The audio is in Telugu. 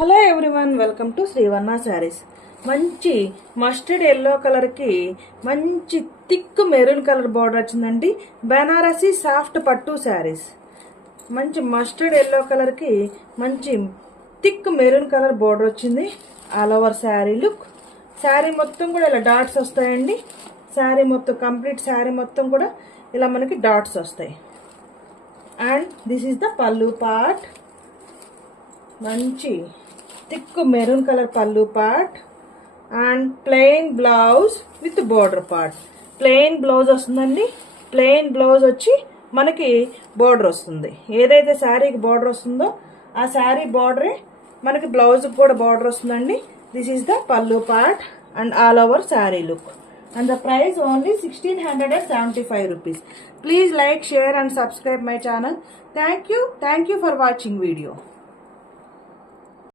Hello everyone, welcome to Srivarna Sarees. మంచి మస్టర్డ్ ఎల్లో కలర్కి మంచి థిక్ మెరూన్ కలర్ బార్డర్ వచ్చిందండి. బెనారసీ సాఫ్ట్ పట్టు శారీస్. మంచి మస్టర్డ్ ఎల్లో కలర్కి మంచి థిక్ మెరూన్ కలర్ బార్డర్ వచ్చింది. All over sari look. Sari మొత్తం కూడా ఇలా డాట్స్ వస్తాయండి. శారీ మొత్తం కంప్లీట్ శారీ మొత్తం కూడా ఇలా మనకి డాట్స్ వస్తాయి. అండ్ దిస్ ఈస్ ద పల్లు పార్ట్. మంచి థిక్ మెరూన్ కలర్ పల్లు part and plain blouse with border part. Plain blouse వస్తుందండి. ప్లెయిన్ బ్లౌజ్ వచ్చి మనకి బోర్డర్ వస్తుంది. ఏదైతే శారీకి బోర్డర్ వస్తుందో ఆ శారీ బోర్డరే మనకి బ్లౌజ్కి కూడా బోర్డర్ వస్తుందండి. దిస్ ఈస్ ద పల్లు part and all over sari look. And the price only 1675 rupees. Please like, share and subscribe my channel. Thank you for watching video.